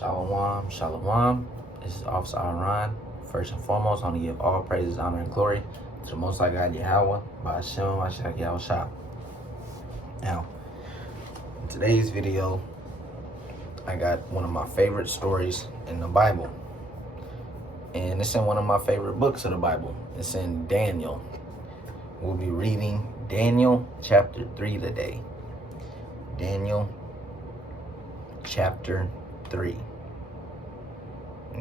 Shalom, shalom. This is Officer Aran. First and foremost, I want to give all praises, honor, and glory to the Most High God Yahweh, by Hashem, Mashiach Yahushua. Now, in today's video, I got one of my favorite stories in the Bible. And it's in one of my favorite books of the Bible. It's in Daniel. We'll be reading Daniel chapter 3 today. Daniel chapter 3.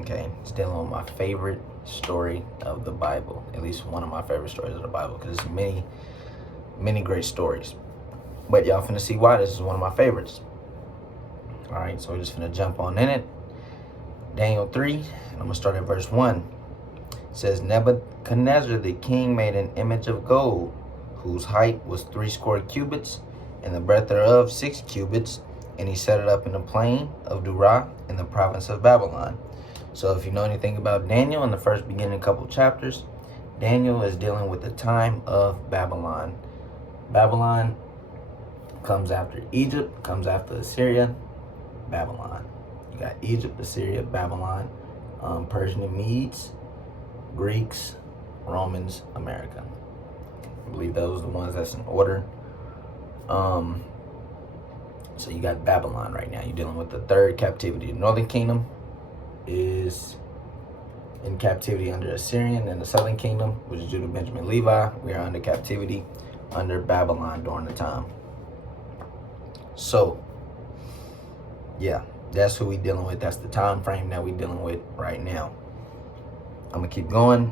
Okay, it's dealing with my favorite story of the Bible. At least one of my favorite stories of the Bible, because there's many great stories. But y'all finna see why this is one of my favorites. Alright, so we're just finna jump on in it. Daniel 3, and I'm gonna start at verse 1. It says, Nebuchadnezzar the king made an image of gold, whose height was 60 cubits, and the breadth thereof 6 cubits, and he set it up in the plain of Dura in the province of Babylon. So if you know anything about Daniel, in the first beginning couple chapters, Daniel is dealing with the time of Babylon. Babylon comes after Egypt, comes after Assyria, Babylon. You got Egypt, Assyria, Babylon, Persian and Medes, Greeks, Romans, America. I believe those are the ones that's in order. So you got Babylon right now. You're dealing with the third captivity. The northern kingdom is in captivity under Assyrian, and the southern kingdom, which is Judah, Benjamin, Levi, we are under captivity under Babylon during the time. So, yeah, that's who we dealing with. That's the time frame that we dealing with right now. I'm gonna keep going.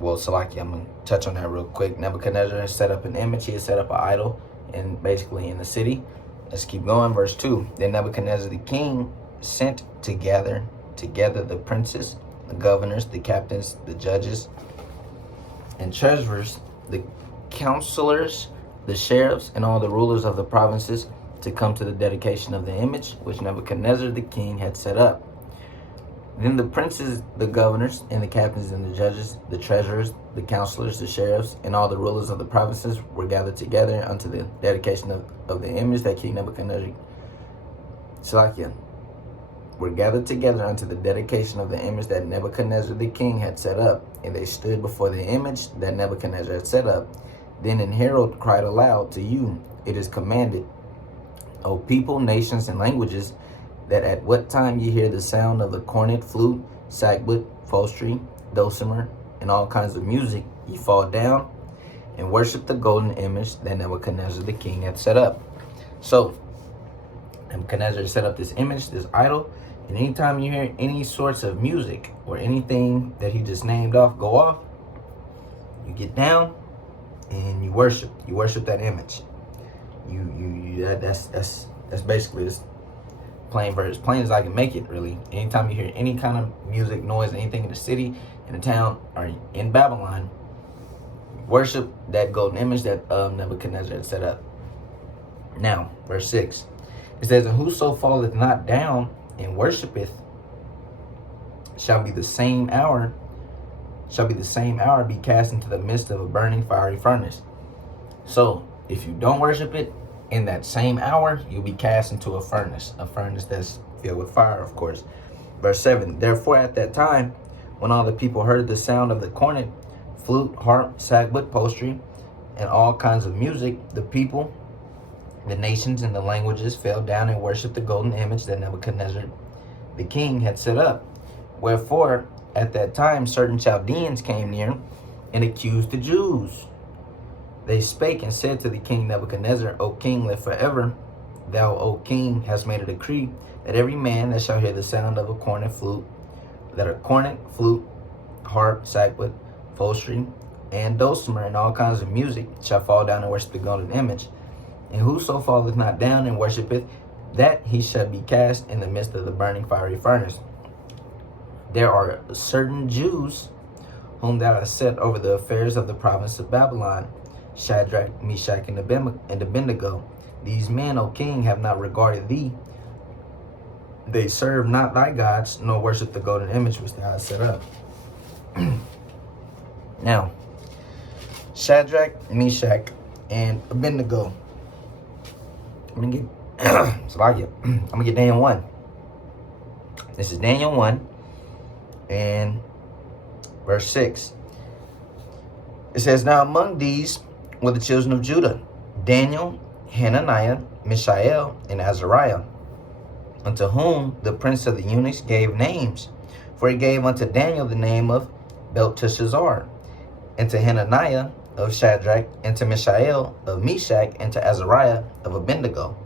Well, Salaki, I'm gonna touch on that real quick. Nebuchadnezzar has set up an image. He has set up an idol, and basically in the city. Let's keep going. Verse 2. Then Nebuchadnezzar the king sent to gather together the princes, the governors, the captains, the judges, and treasurers, the counselors, the sheriffs, and all the rulers of the provinces to come to the dedication of the image which Nebuchadnezzar the king had set up. Then the princes, the governors, and the captains, and the judges, the treasurers, the counselors, the sheriffs, and all the rulers of the provinces were gathered together unto the dedication of the image that King Nebuchadnezzar were gathered together unto the dedication of the image that Nebuchadnezzar the king had set up. And they stood before the image that Nebuchadnezzar had set up. Then an herald cried aloud, To you it is commanded, O people, nations, and languages, that at what time ye hear the sound of the cornet, flute, sackbut, psaltery, dulcimer, and all kinds of music, ye fall down and worship the golden image that Nebuchadnezzar the king had set up. So Nebuchadnezzar set up this image, this idol, and anytime you hear any sorts of music or anything that he just named off go off, you get down and you worship that image. That's basically this. Plain as I can make it, really. Anytime you hear any kind of music, noise, anything in the city, in the town, or in Babylon, worship that golden image that Nebuchadnezzar had set up. Now, verse 6. It says, And whoso falleth not down and worshipeth shall be the same hour be cast into the midst of a burning fiery furnace. So, if you don't worship it, in that same hour, you'll be cast into a furnace that's filled with fire, of course. Verse 7, Therefore at that time, when all the people heard the sound of the cornet, flute, harp, sackbut, psaltery, and all kinds of music, the people, the nations, and the languages fell down and worshipped the golden image that Nebuchadnezzar the king had set up. Wherefore, at that time, certain Chaldeans came near and accused the Jews. They spake and said to the king Nebuchadnezzar, O king, live forever. Thou, O king, hast made a decree that every man that shall hear the sound of a cornet, flute, harp, sackbut, psaltery, and dulcimer, and all kinds of music, shall fall down and worship the golden image. And whoso falleth not down and worshipeth, that he shall be cast in the midst of the burning fiery furnace. There are certain Jews whom thou hast set over the affairs of the province of Babylon, Shadrach, Meshach, and Abednego. These men, O king, have not regarded thee. They serve not thy gods, nor worship the golden image which thou hast set up. Now, Shadrach, Meshach, and Abednego. I'm gonna get Daniel 1. This is Daniel 1 and verse 6. It says, now among these were the children of Judah, Daniel, Hananiah, Mishael, and Azariah, unto whom the prince of the eunuchs gave names. For he gave unto Daniel the name of Belteshazzar, and to Hananiah of Shadrach, and to Mishael of Meshach, and to Azariah of Abednego.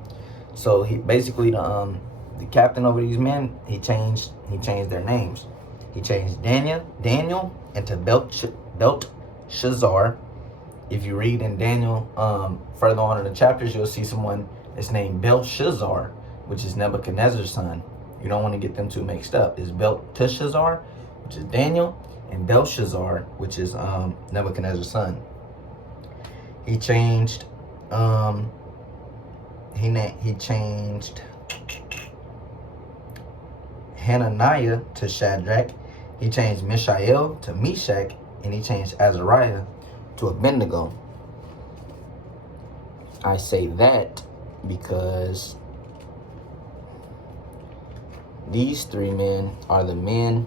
So he basically the captain over these men, he changed their names. He changed Daniel into Belteshazzar. If you read in Daniel further on in the chapters, you'll see someone that's named Belshazzar, which is Nebuchadnezzar's son. You don't want to get them two mixed up. It's Belteshazzar, which is Daniel, and Belshazzar, which is Nebuchadnezzar's son. He changed he changed Hananiah to Shadrach. He changed Mishael to Meshach, and he changed Azariah to Abednego. I say that because these three men are the men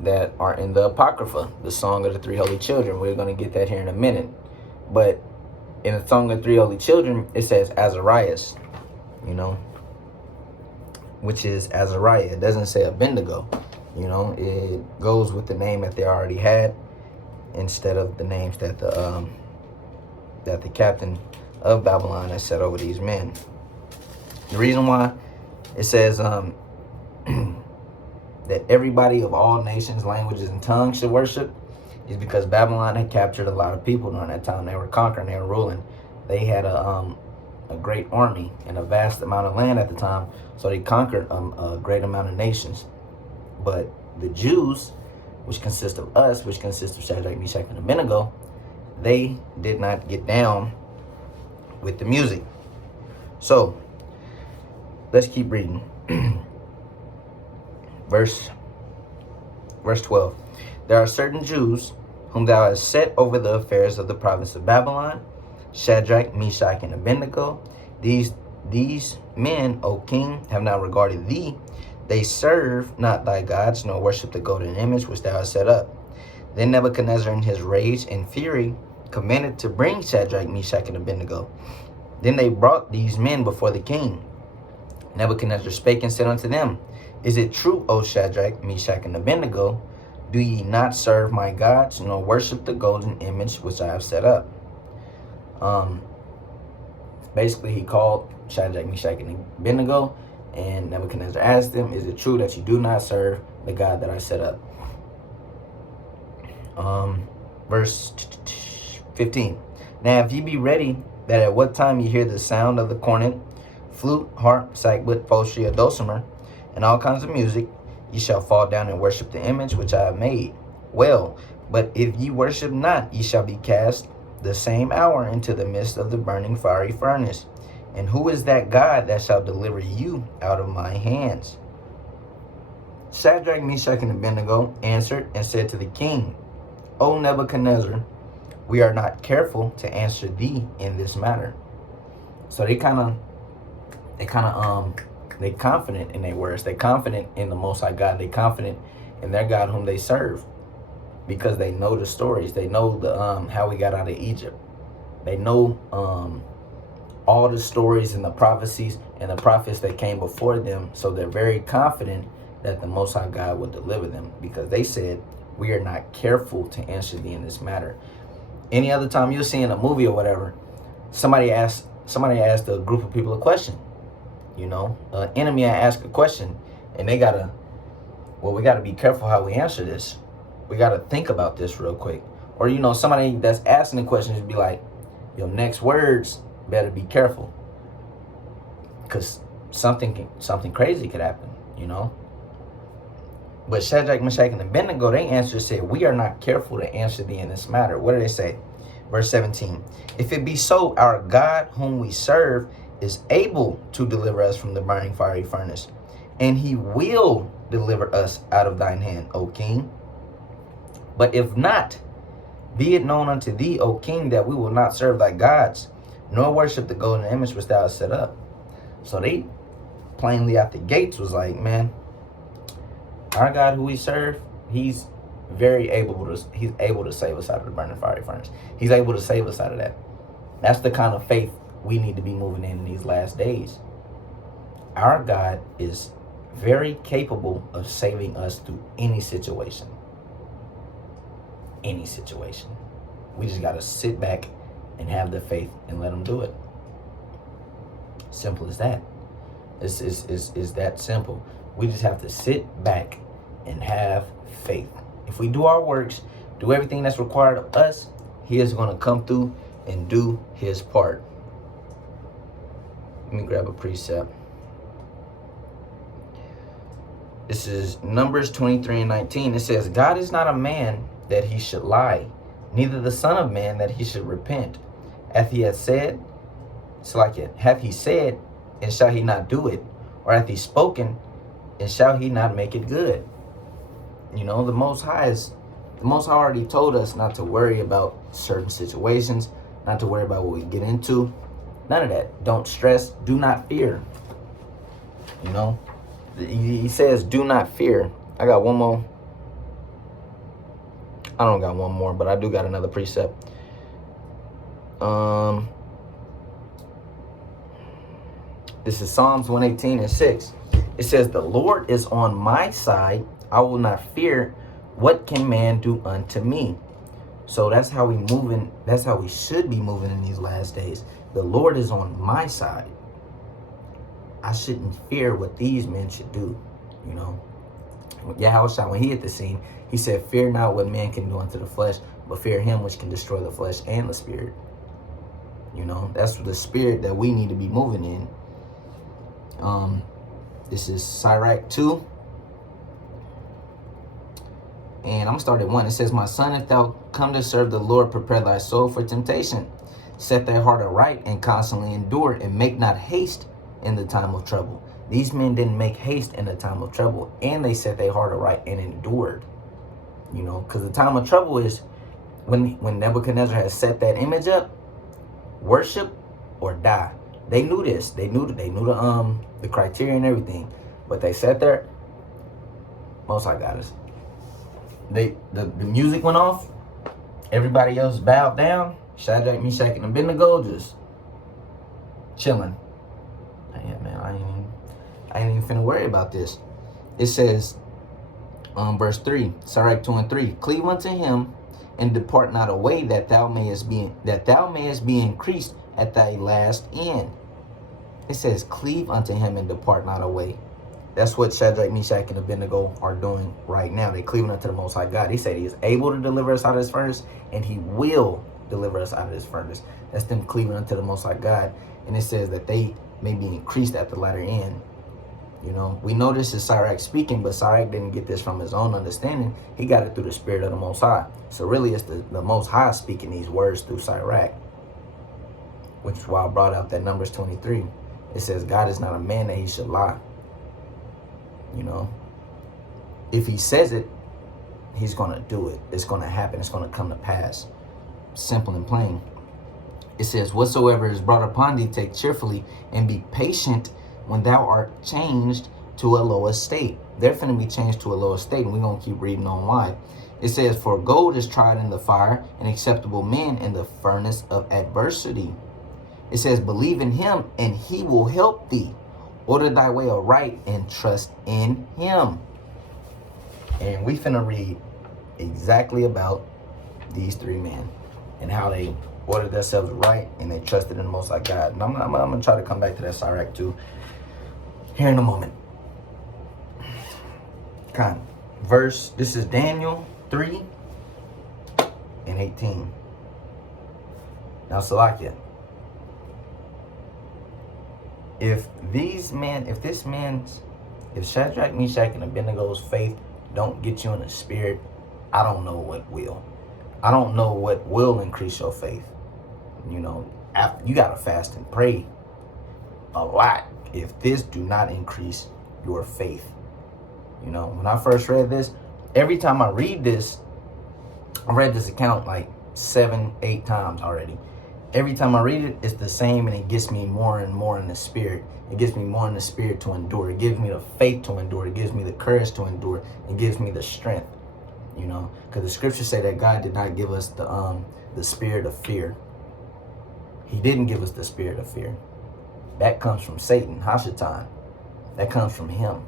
that are in the Apocrypha, the Song of the Three Holy Children. We're going to get that here in a minute. But in the Song of the Three Holy Children, it says Azarias, which is Azariah. It doesn't say Abednego. It goes with the name that they already had instead of the names that the captain of Babylon has set over these men. The reason why it says that everybody of all nations, languages, and tongues should worship is because Babylon had captured a lot of people during that time. They were conquering, they were ruling. They had a great army and a vast amount of land at the time, so they conquered a great amount of nations. But the Jews, which consist of us, which consists of Shadrach, Meshach, and Abednego, they did not get down with the music. So let's keep reading. Verse 12. There are certain Jews whom thou hast set over the affairs of the province of Babylon, Shadrach, Meshach, and Abednego. These men, O king, have not regarded thee. They serve not thy gods, nor worship the golden image which thou hast set up. Then Nebuchadnezzar in his rage and fury commanded to bring Shadrach, Meshach, and Abednego. Then they brought these men before the king. Nebuchadnezzar spake and said unto them, Is it true, O Shadrach, Meshach, and Abednego? Do ye not serve my gods, nor worship the golden image which I have set up? Basically, he called Shadrach, Meshach, and Abednego, and Nebuchadnezzar asked them, Is it true that you do not serve the God that I set up? Verse 15. Now, if ye be ready, that at what time ye hear the sound of the cornet, flute, harp, sackbut, psaltery, dulcimer, and all kinds of music, ye shall fall down and worship the image which I have made. Well, but if ye worship not, ye shall be cast the same hour into the midst of the burning fiery furnace. And who is that God that shall deliver you out of my hands? Shadrach, Meshach, and Abednego answered and said to the king, O Nebuchadnezzar, we are not careful to answer thee in this matter. So they confident in their words. They confident in the Most High God. They confident in their God whom they serve, because they know the stories. They know the how we got out of Egypt. They know all the stories and the prophecies and the prophets that came before them. So they're very confident that the Most High God will deliver them, because they said, we are not careful to answer thee in this matter. Any other time you'll see in a movie or whatever, somebody asked a group of people a question. An enemy ask a question, and we gotta be careful how we answer this. We gotta think about this real quick. Or somebody that's asking the question should be like, your next words better be careful, because something crazy could happen. But Shadrach, Meshach, and Abednego, they answered, said, we are not careful to answer thee in this matter. What do they say? Verse 17. If it be so, our God whom we serve is able to deliver us from the burning fiery furnace, and he will deliver us out of thine hand, O king. But if not, be it known unto thee, O king, that we will not serve thy gods, nor worship the golden image which thou hast set up. So they plainly out the gates was like, man, our God who we serve, he's able to save us out of the burning fiery furnace. He's able to save us out of that. That's the kind of faith we need to be moving in these last days. Our God is very capable of saving us through any situation. Any situation. We just got to sit back and have the faith and let him do it. Simple as that. It's that simple. We just have to sit back and have faith. If we do our works, do everything that's required of us, he is going to come through and do his part. Let me grab a precept. This is Numbers 23:19. It says, God is not a man that he should lie, neither the son of man that he should repent. Hath he said, and shall he not do it? Or hath he spoken, and shall he not make it good? You know, the Most High already told us not to worry about certain situations, not to worry about what we get into. None of that. Don't stress. Do not fear. You know, he says, do not fear. I got one more. I don't got one more, but I do got another precept. This is Psalms 118:6. It says, the Lord is on my side. I will not fear. What can man do unto me? So that's how we moving. That's how we should be moving in these last days. The Lord is on my side. I shouldn't fear what these men should do. You know, Yahushua, when he hit the scene, he said, fear not what man can do unto the flesh, but fear him which can destroy the flesh and the spirit. You know, that's the spirit that we need to be moving in. This is Sirach 2. And I'm going to start at 1. It says, my son, if thou come to serve the Lord, prepare thy soul for temptation. Set thy heart aright and constantly endure, and make not haste in the time of trouble. These men didn't make haste in the time of trouble, and they set their heart aright and endured. You know, because the time of trouble is when Nebuchadnezzar has set that image up, worship or die. They knew this. They knew the criteria and everything. But they sat there. Most High got us. The music went off. Everybody else bowed down. Shadrach, Meshach, and Abednego just chilling. Yeah, man, I ain't even finna worry about this. It says, verse 3, Sirach 2:3, cleave unto him and depart not away, that thou mayest be increased at thy last end. It says, cleave unto him and depart not away. That's what Shadrach, Meshach, and Abednego are doing right now. They're cleaving unto the Most High God. He said he is able to deliver us out of this furnace, and he will deliver us out of this furnace. That's them cleaving unto the Most High God. And it says that they may be increased at the latter end. You know, we know this is Sirach speaking, but Sirach didn't get this from his own understanding. He got it through the Spirit of the Most High. So really, it's the Most High speaking these words through Sirach, which is why I brought out that Numbers 23. It says, God is not a man that he should lie. You know, if he says it, he's going to do it. It's going to happen. It's going to come to pass. Simple and plain. It says, whatsoever is brought upon thee, take cheerfully, and be patient when thou art changed to a lower state. They're finna be changed to a lower state, and we're going to keep reading on why. It says, for gold is tried in the fire, and acceptable men in the furnace of adversity. It says, believe in him, and he will help thee. Order thy way aright, and trust in him. And we finna read exactly about these three men and how they ordered themselves right and they trusted in the Most High God. And I'm gonna try to come back to that Sirach too here in a moment. This is Daniel 3:18. Now, Salakia, if Shadrach, Meshach, and Abednego's faith don't get you in the spirit, I don't know what will. I don't know what will increase your faith. You know, you gotta fast and pray a lot if this do not increase your faith. You know, when I first read this, every time I read this, I read this account like 7-8 times already. Every time I read it, it's the same, and it gets me more and more in the spirit. It gives me more in the spirit to endure. It gives me the faith to endure. It gives me the courage to endure. It gives me the strength, you know, because the scriptures say that God did not give us the spirit of fear. He didn't give us the spirit of fear. That comes from Satan, Hashatan. That comes from him.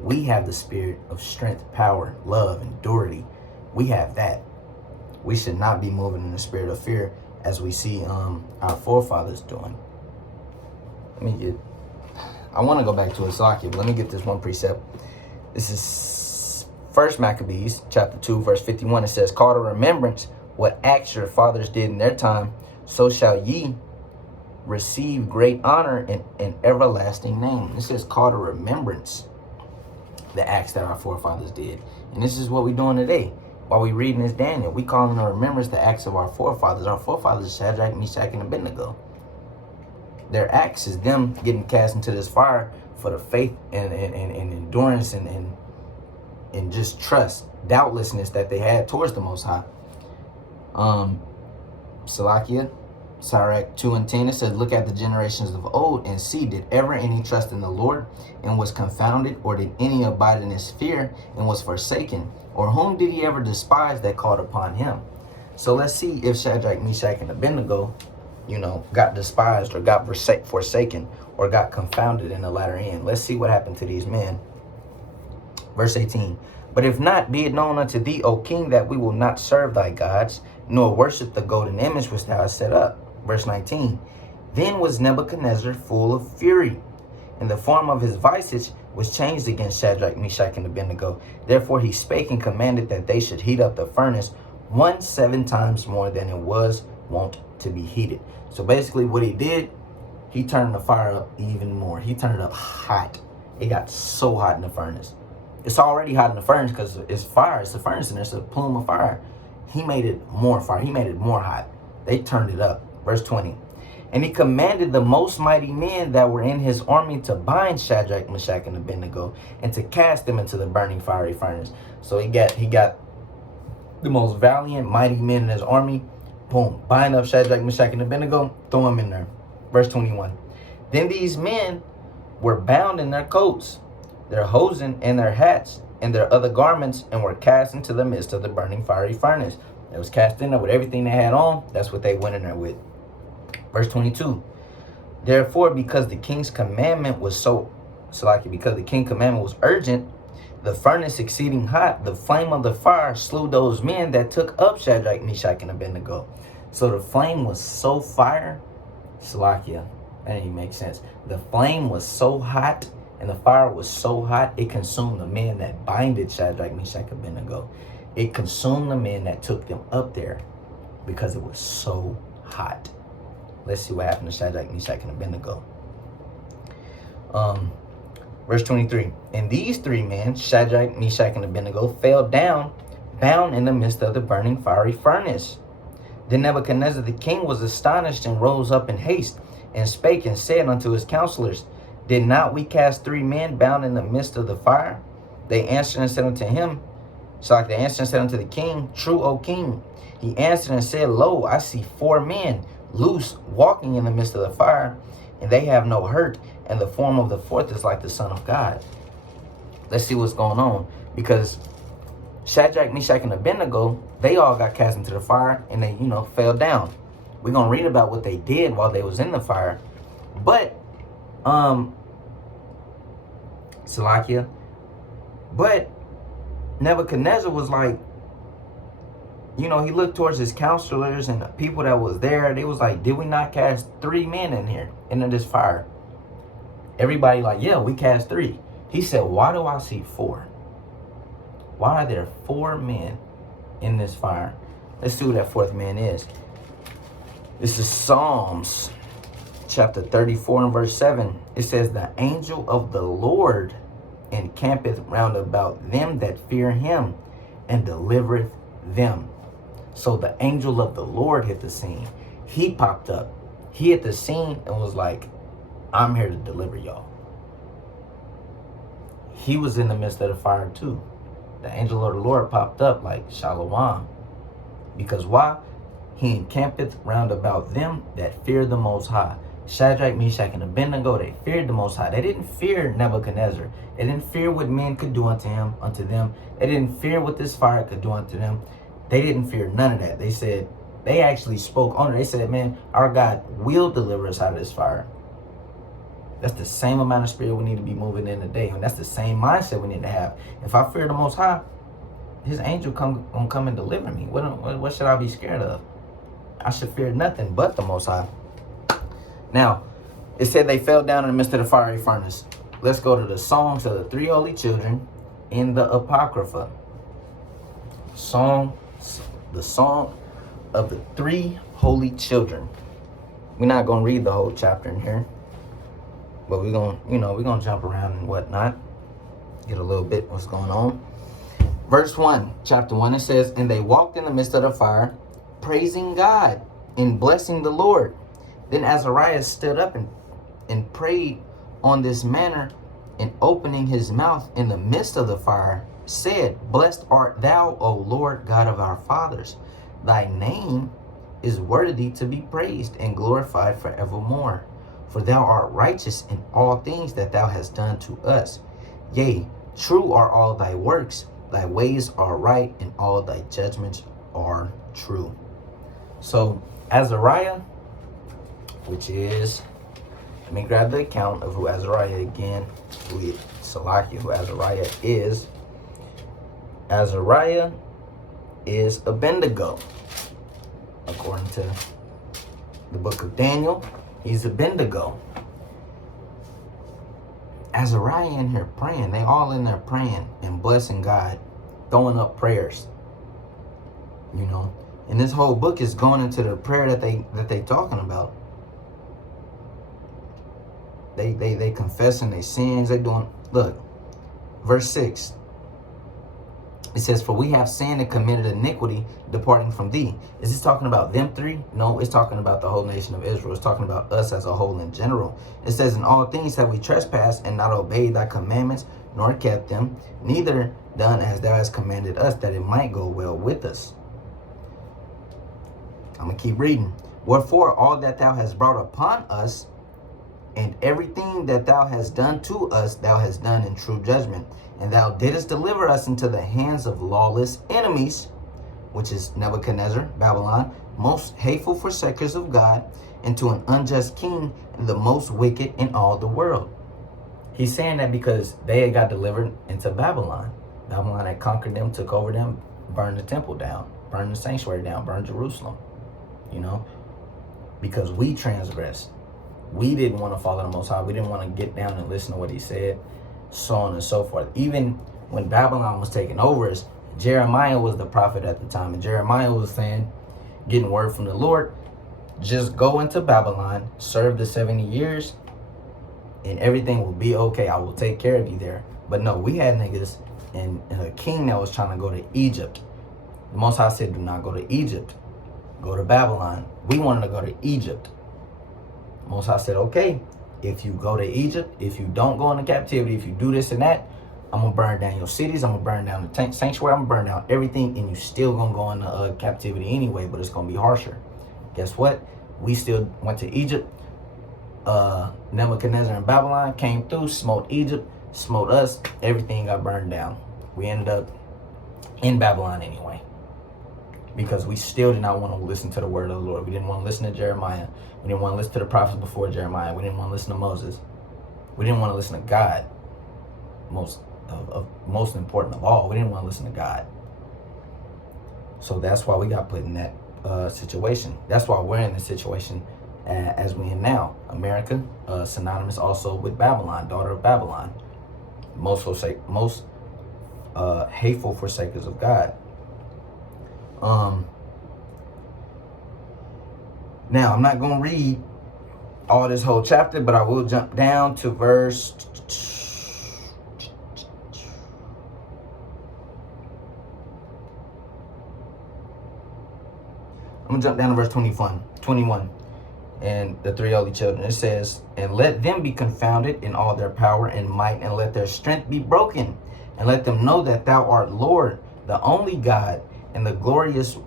We have the spirit of strength, power, love, and durity. We have that. We should not be moving in the spirit of fear as we see our forefathers doing. I want to go back to Asaki, but let me get this one precept. This is 1 Maccabees, chapter 2, verse 51. It says, call to remembrance what acts your fathers did in their time, so shall ye receive great honor in an everlasting name. It says, call to remembrance the acts that our forefathers did. And this is what we're doing today. While we reading this Daniel, we calling to remembrance the acts of our forefathers. Our forefathers, Shadrach, Meshach, and Abednego. Their acts is them getting cast into this fire for the faith and endurance and just trust, doubtlessness that they had towards the Most High. Salakia, Sirach 2:10, it says, look at the generations of old and see, did ever any trust in the Lord and was confounded, or did any abide in his fear and was forsaken? Or whom did he ever despise that called upon him? So let's see if Shadrach, Meshach, and Abednego, you know, got despised or got forsaken or got confounded in the latter end. Let's see what happened to these men. Verse 18, but if not, be it known unto thee, O king, that we will not serve thy gods, nor worship the golden image which thou hast set up. Verse 19, then was Nebuchadnezzar full of fury, and the form of his visage was changed against Shadrach, Meshach, and Abednego. Therefore he spake and commanded that they should heat up the furnace 17 times more than it was wont to be heated. So basically what he did, he turned the fire up even more. He turned it up hot. It got so hot in the furnace. It's already hot in the furnace because it's fire. It's a furnace and there's a plume of fire. He made it more fire. He made it more hot. They turned it up. Verse 20. And he commanded the most mighty men that were in his army to bind Shadrach, Meshach, and Abednego and to cast them into the burning fiery furnace. So he got the most valiant, mighty men in his army. Boom. Bind up Shadrach, Meshach, and Abednego. Throw them in there. Verse 21. Then these men were bound in their coats, their hosen, and their hats, and their other garments, and were cast into the midst of the burning fiery furnace. They was cast in there with everything they had on. That's what they went in there with. Verse 22. Therefore, because the king's commandment was because the king's commandment was urgent, the furnace exceeding hot, the flame of the fire slew those men that took up Shadrach, Meshach, and Abednego. So the flame was so fire, Salakia, that didn't even make sense. The flame was so hot and the fire was so hot, it consumed the men that binded Shadrach, Meshach, and Abednego. It consumed the men that took them up there because it was so hot. Let's see what happened to Shadrach, Meshach, and Abednego. Verse 23. And these three men, Shadrach, Meshach, and Abednego, fell down, bound in the midst of the burning fiery furnace. Then Nebuchadnezzar the king was astonished and rose up in haste and spake and said unto his counselors, did not we cast three men bound in the midst of the fire? They answered and said unto him, they answered and said unto the king, true, O king. He answered and said, lo, I see four men loose walking in the midst of the fire, and they have no hurt, and the form of the fourth is like the Son of God. Let's see what's going on, because Shadrach, Meshach, and Abednego, they all got cast into the fire, and they, fell down. We're going to read about what they did while they was in the fire. But, Salakia, but Nebuchadnezzar was like, he looked towards his counselors and the people that was there. They was like, did we not cast three men in here, into this fire? Everybody like, yeah, we cast three. He said, why do I see four? Why are there four men in this fire? Let's see who that fourth man is. This is Psalms chapter 34 and verse 7. It says, the angel of the Lord encampeth round about them that fear him and delivereth them. So the angel of the Lord hit the scene. He popped up. He hit the scene and was like, I'm here to deliver y'all. He was in the midst of the fire too. The angel of the Lord popped up like Shalom. Because why? He encampeth round about them that fear the Most High. Shadrach, Meshach, and Abednego, they feared the Most High. They didn't fear Nebuchadnezzar. They didn't fear what men could do unto them. They didn't fear what this fire could do unto them. They didn't fear none of that. They said, they actually spoke on it. They said, man, our God will deliver us out of this fire. That's the same amount of spirit we need to be moving in today. And that's the same mindset we need to have. If I fear the Most High, his angel come and deliver me. What should I be scared of? I should fear nothing but the Most High. Now, it said they fell down in the midst of the fiery furnace. Let's go to the songs of the three holy children in the Apocrypha. The song of the three holy children. We're not going to read the whole chapter in here, but we're going to jump around and whatnot, get a little bit what's going on. Verse 1, chapter 1, it says, and they walked in the midst of the fire, praising God and blessing the Lord. Then Azariah stood up and prayed on this manner, and opening his mouth in the midst of the fire, said, blessed art thou, O Lord God of our fathers. Thy name is worthy to be praised and glorified forevermore. For thou art righteous in all things that thou hast done to us. Yea, true are all thy works. Thy ways are right, and all thy judgments are true. So Azariah, which is, let me grab the account of who Azariah again, who Azariah is. Azariah is Abednego. According to the book of Daniel, he's Abednego. Azariah in here praying. They all in there praying and blessing God, throwing up prayers. You know, and this whole book is going into the prayer that they talking about. They confessing their sins. They doing, look, verse 6. It says, for we have sinned and committed iniquity, departing from thee. Is this talking about them three? No, it's talking about the whole nation of Israel. It's talking about us as a whole in general. It says, in all things have we trespassed and not obeyed thy commandments, nor kept them, neither done as thou hast commanded us, that it might go well with us. I'm going to keep reading. Wherefore, all that thou hast brought upon us, and everything that thou hast done to us, thou hast done in true judgment. And thou didst deliver us into the hands of lawless enemies, which is Nebuchadnezzar, Babylon, most hateful forsakers of God, and to an unjust king, and the most wicked in all the world. He's saying that because they had got delivered into Babylon. Babylon had conquered them, took over them, burned the temple down, burned the sanctuary down, burned Jerusalem. You know, because we transgressed. We didn't want to follow the Most High. We didn't want to get down and listen to what he said, so on and so forth. Even when Babylon was taking over us, Jeremiah was the prophet at the time. And Jeremiah was saying, getting word from the Lord, just go into Babylon, serve the 70 years, and everything will be okay. I will take care of you there. But no, we had niggas and a king that was trying to go to Egypt. The Most High said, do not go to Egypt. Go to Babylon. We wanted to go to Egypt. Most High said, okay, if you go to Egypt, if you don't go into captivity, if you do this and that, I'm going to burn down your cities. I'm going to burn down the sanctuary. I'm going to burn down everything. And you still going to go into captivity anyway, but it's going to be harsher. Guess what? We still went to Egypt. Nebuchadnezzar and Babylon came through, smote Egypt, smote us. Everything got burned down. We ended up in Babylon anyway, because we still did not want to listen to the word of the Lord. We didn't want to listen to Jeremiah. We didn't want to listen to the prophets before Jeremiah. We didn't want to listen to Moses. We didn't want to listen to God. Most important of all, we didn't want to listen to God. So that's why we got put in that situation. That's why we're in this situation as we in now. America, synonymous also with Babylon, daughter of Babylon. Most hateful forsakers of God. Now, I'm not going to read all this whole chapter, but I will jump down to verse... I'm going to jump down to verse 21. And the three holy children. It says, and let them be confounded in all their power and might, and let their strength be broken. And let them know that thou art Lord, the only God, and the glorious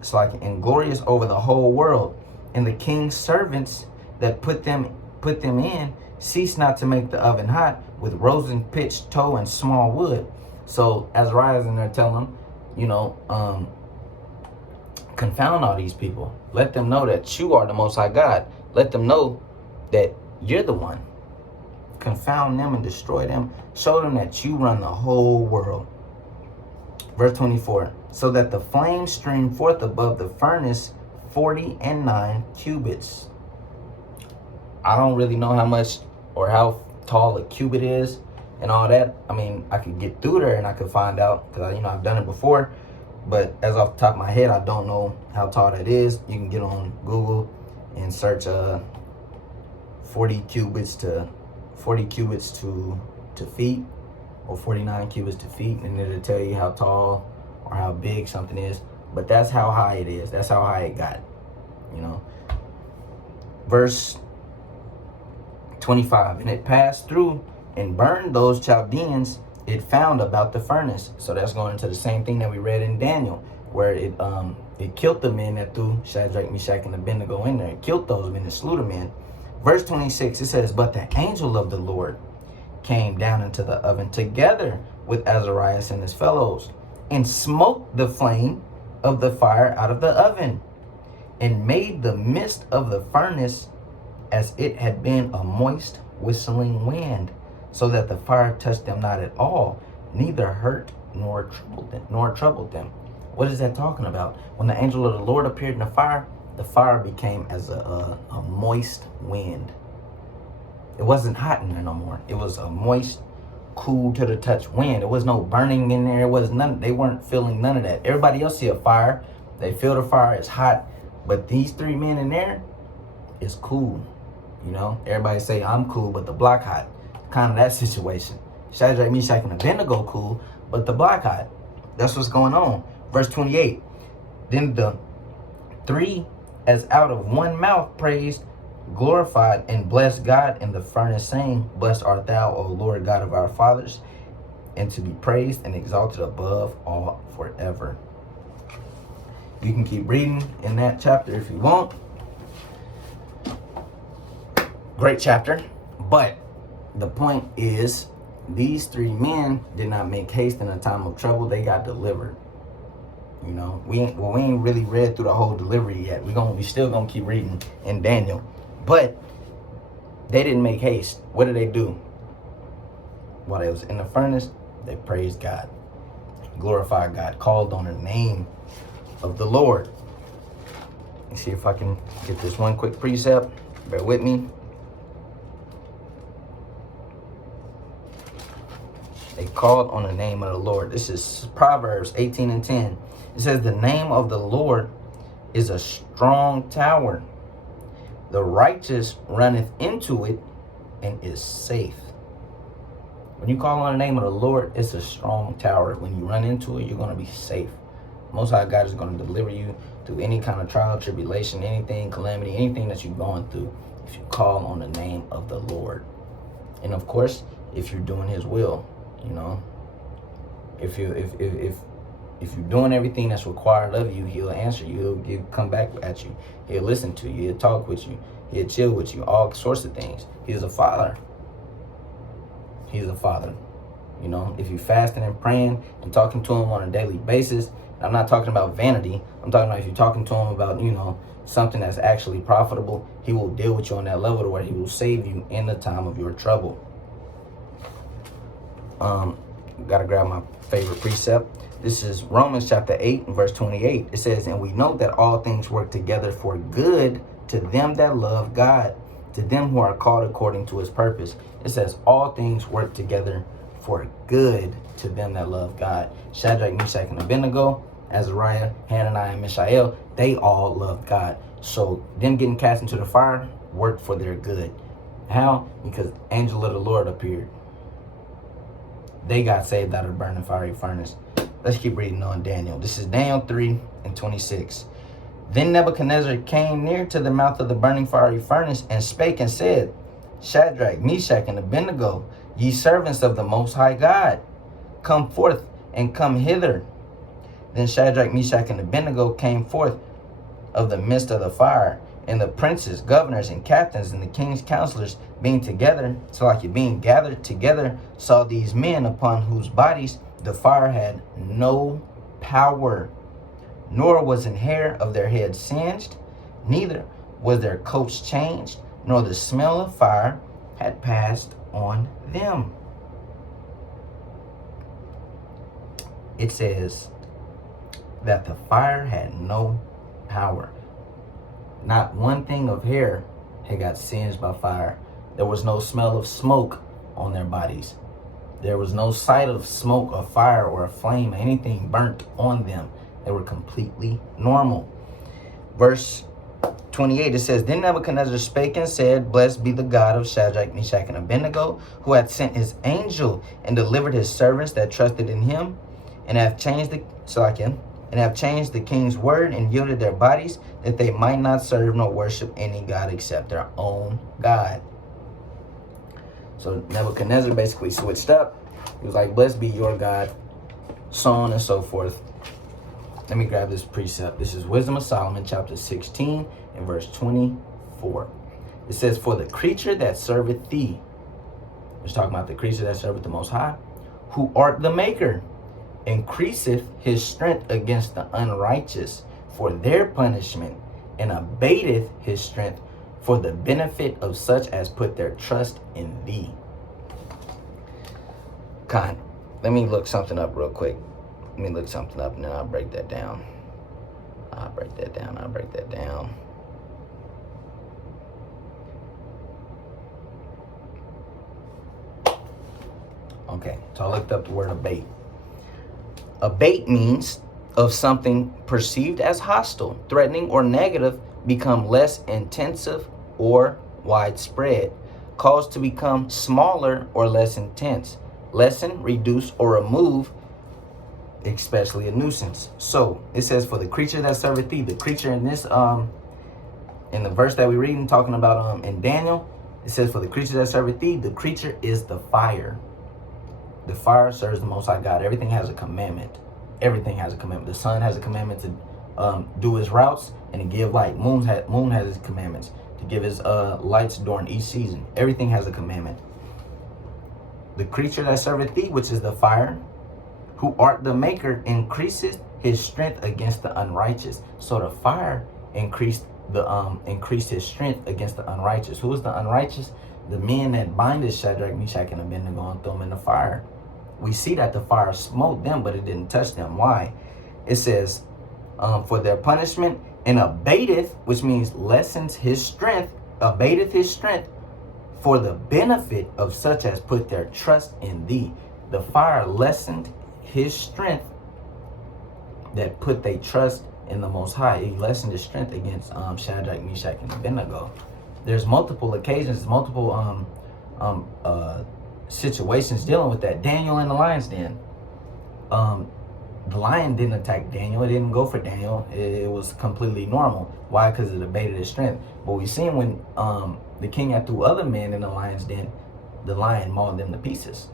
It's like, and glorious over the whole world. And the king's servants that put them in cease not to make the oven hot with roasting pitch, tow, and small wood. So Azariah's in there telling them, confound all these people. Let them know that you are the Most High God. Let them know that you're the one. Confound them and destroy them. Show them that you run the whole world. Verse 24. So that the flame streamed forth above the furnace 49 cubits. I don't really know how much or how tall a cubit is and all that. I mean, I could get through there and I could find out because, I've done it before. But as off the top of my head, I don't know how tall that is. You can get on Google and search 40 cubits to feet, or 49 cubits to feet, and it'll tell you how tall or how big something is. But that's how high it is. That's how high it got. Verse 25. And it passed through and burned those Chaldeans it found about the furnace. So that's going into the same thing that we read in Daniel, where it killed the men that threw Shadrach, Meshach, and Abednego in there. It killed those men and slew the men. Verse 26, it says, but the angel of the Lord came down into the oven together with Azarias and his fellows, and smote the flame of the fire out of the oven, and made the midst of the furnace as it had been a moist whistling wind, so that the fire touched them not at all, neither hurt nor troubled them. What is that talking about? When the angel of the Lord appeared in the fire became as a moist wind. It wasn't hot in there no more. It was a moist, cool to the touch wind. There was no burning in there. It was none. They weren't feeling none of that. Everybody else see a fire. They feel the fire. It's hot. But these three men in there, it's cool. Everybody say I'm cool, but the block hot. Kind of that situation. Shadrach, Meshach, and Abednego cool, but the block hot. That's what's going on. Verse 28. Then the three, as out of one mouth, praised, glorified, and blessed God in the furnace, saying, blessed art thou, O Lord God of our fathers, and to be praised and exalted above all forever. You can keep reading in that chapter if you want. Great chapter. But the point is, these three men did not make haste in a time of trouble. They got delivered. We ain't really read through the whole delivery yet. We still gonna keep reading in Daniel. But they didn't make haste. What did they do? While they was in the furnace, they praised God, glorified God, called on the name of the Lord. Let's see if I can get this one quick precept. Bear with me. They called on the name of the Lord. This is Proverbs 18:10. It says, the name of the Lord is a strong tower. The righteous runneth into it and is safe. When you call on the name of the Lord, it's a strong tower. When you run into it, you're going to be safe. Most High God is going to deliver you through any kind of trial, tribulation, anything, calamity, anything that you're going through, if you call on the name of the Lord. And of course, if you're doing his will, if you're doing everything that's required of you, he'll answer you. He'll come back at you. He'll listen to you. He'll talk with you. He'll chill with you. All sorts of things. He's a father. He's a father. If you're fasting and praying and talking to him on a daily basis, I'm not talking about vanity. I'm talking about if you're talking to him about, something that's actually profitable, he will deal with you on that level to where he will save you in the time of your trouble. Gotta grab my favorite precept. This is Romans chapter 8 and verse 28. It says, and we know that all things work together for good to them that love God, to them who are called according to his purpose. It says all things work together for good to them that love God. Shadrach, Meshach, and Abednego, Azariah, Hananiah, and Mishael, they all loved God. So them getting cast into the fire worked for their good. How? Because angel of the Lord appeared. They got saved out of the burning fiery furnace. Let's keep reading on Daniel. This is Daniel 3 and 26. Then Nebuchadnezzar came near to the mouth of the burning fiery furnace and spake and said, Shadrach, Meshach, and Abednego, ye servants of the Most High God, come forth and come hither. Then Shadrach, Meshach, and Abednego came forth of the midst of the fire, and the princes, governors, and captains, and the king's counselors being gathered together, saw these men upon whose bodies the fire had no power, nor was an hair of their head singed, neither was their coats changed, nor the smell of fire had passed on them. It says that the fire had no power. Not one thing of hair had got singed by fire. There was no smell of smoke on their bodies. There was no sight of smoke or fire or a flame or anything burnt on them. They were completely normal. Verse 28, it says, Then Nebuchadnezzar spake and said, Blessed be the God of Shadrach, Meshach, and Abednego, who hath sent his angel and delivered his servants that trusted in him, and have changed the king's word and yielded their bodies, that they might not serve nor worship any God except their own God. So Nebuchadnezzar basically switched up. He was like, blessed be your God, so on and so forth. Let me grab this precept. This is Wisdom of Solomon, chapter 16 and verse 24. It says, For the creature that serveth thee, it's talking about the creature that serveth the Most High, who art the maker, increaseth his strength against the unrighteous for their punishment, and abateth his strength for the benefit of such as put their trust in thee. Let me look something up real quick. Let me look something up and then I'll break that down. I'll break that down. Okay, so I looked up the word abate. Abate means of something perceived as hostile, threatening, or negative become less intensive or widespread, caused to become smaller or less intense, lessen, reduce, or remove, especially a nuisance. So it says, for the creature that serveth thee, the creature in this in the verse that we're reading, talking about in Daniel, it says, for the creature that serveth thee, the creature is the fire. The fire serves the Most High God. Everything has a commandment. Everything has a commandment. The sun has a commandment to do his routes and to give light. Moon has his commandments to give his lights during each season. Everything has a commandment. The creature that serveth thee, which is the fire, who art the maker, increases his strength against the unrighteous. So the fire increased his strength against the unrighteous. Who is the unrighteous? The men that binded Shadrach, Meshach, and Abednego and threw them in the fire. We see that the fire smote them, but it didn't touch them. Why? It says, for their punishment, and abateth, which means lessens his strength, abateth his strength, for the benefit of such as put their trust in thee. The fire lessened his strength that put their trust in the Most High. He lessened his strength against Shadrach, Meshach, and Abednego. There's multiple occasions, multiple situations dealing with that. Daniel in the lion's den. The lion didn't attack Daniel. It didn't go for Daniel. It was completely normal. Why? Because it abated his strength. But we seen when the king had threw other men in the lion's den, the lion mauled them to pieces.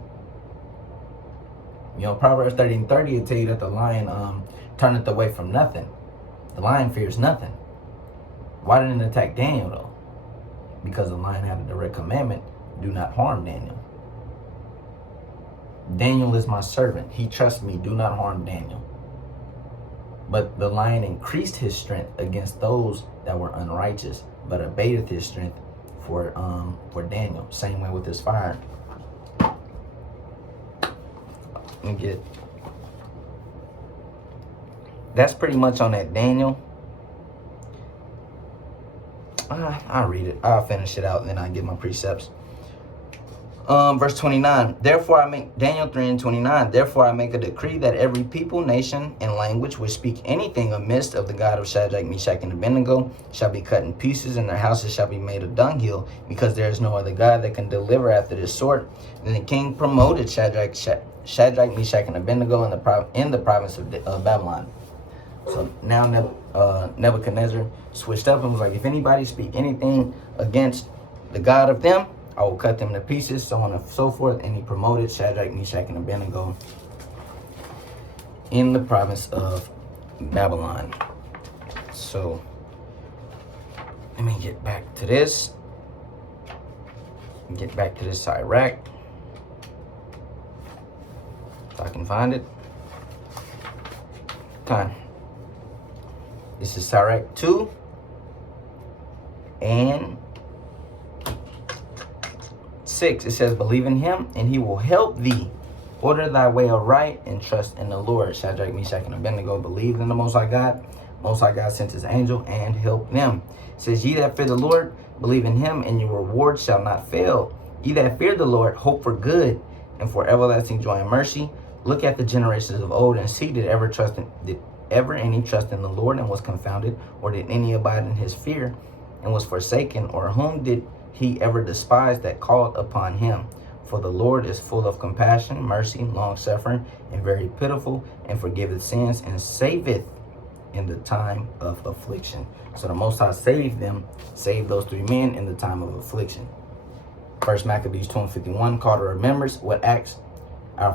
You know, Proverbs 13:30 will tell you that the lion turneth away from nothing. The lion fears nothing. Why didn't it attack Daniel though? Because the lion had a direct commandment, do not harm Daniel. Daniel is my servant. He trusts me. Do not harm Daniel. But the lion increased his strength against those that were unrighteous, but abated his strength for Daniel. Same way with this fire. Let me get. That's pretty much on that Daniel. I'll read it. I'll finish it out and then I'll get my precepts. Verse 29. Therefore I make, Daniel 3:29. Therefore I make a decree that every people, nation, and language which speak anything amiss of the God of Shadrach, Meshach, and Abednego shall be cut in pieces, and their houses shall be made a dunghill, because there is no other God that can deliver after this sort. Then the king promoted Shadrach, Meshach, and Abednego in the province of Babylon. So now Nebuchadnezzar switched up and was like, if anybody speak anything against the God of them, I will cut them to pieces, so on and so forth. And he promoted Shadrach, Meshach, and Abednego in the province of Babylon. So let me get back to this. Get back to this Iraq. If I can find it. Okay. This is Sirach 2 and 6. It says, believe in him and he will help thee. Order thy way aright and trust in the Lord. Shadrach, Meshach, and Abednego believed in the Most High God. Most High God sent his angel and helped them. It says, ye that fear the Lord, believe in him, and your reward shall not fail. Ye that fear the Lord, hope for good and for everlasting joy and mercy. Look at the generations of old and see, did ever any trust in the Lord and was confounded, or did any abide in his fear and was forsaken, or whom did he ever despise that called upon him? For the Lord is full of compassion, mercy, long-suffering, and very pitiful, and forgiveth sins, and saveth in the time of affliction. So the Most High saved those three men in the time of affliction. First Maccabees 2:51, call to remembrance what acts our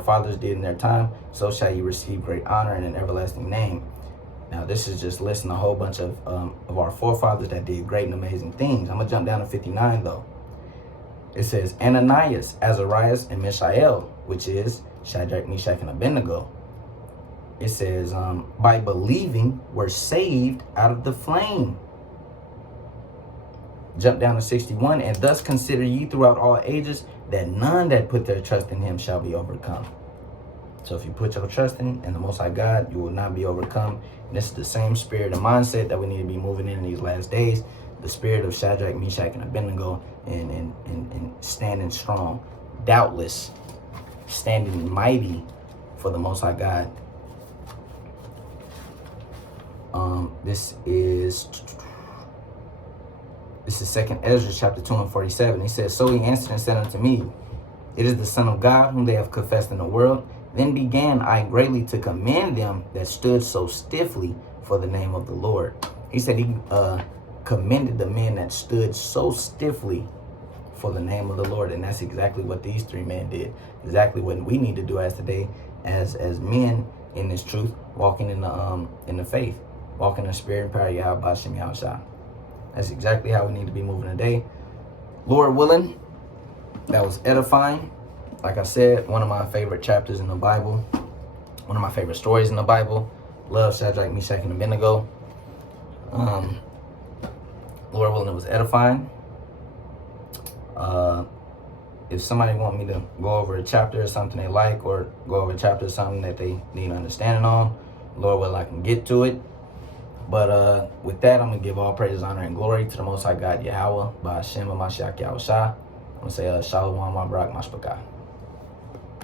fathers did in their time, so shall you receive great honor and an everlasting name. Now this is just listing a whole bunch of our forefathers that did great and amazing things. I'm gonna jump down to 59 though. It says, Ananias, Azarias, and Mishael, which is Shadrach, Meshach, and Abednego. It says, by believing were saved out of the flame. Jump down to 61, and thus consider ye throughout all ages that none that put their trust in him shall be overcome. So if you put your trust in the Most High God, you will not be overcome. And this is the same spirit and mindset that we need to be moving in these last days. The spirit of Shadrach, Meshach, and Abednego, and standing strong, doubtless, standing mighty for the Most High God. This is 2nd Ezra chapter 2 and 47. He says, so he answered and said unto me, it is the Son of God whom they have confessed in the world. Then began I greatly to commend them that stood so stiffly for the name of the Lord. He said he commended the men that stood so stiffly for the name of the Lord. And that's exactly what these three men did. Exactly what we need to do as today, as men in this truth, walking in the faith, walking in the spirit and power of Yahweh Bashem Yahushua. That's exactly how we need to be moving today. Lord willing, that was edifying. Like I said, one of my favorite chapters in the Bible, one of my favorite stories in the Bible. Love Shadrach, Meshach, and Abednego. Lord willing, it was edifying. If somebody want me to go over a chapter or something they like, or go over a chapter or something that they need understanding on, Lord willing, I can get to it. But with that, I'm going to give all praise, honor, and glory to the Most High God, Yahweh, by Hashem, Mashiach, Yahushua. I'm going to say, Shalom, Mabrak, Mashpakah.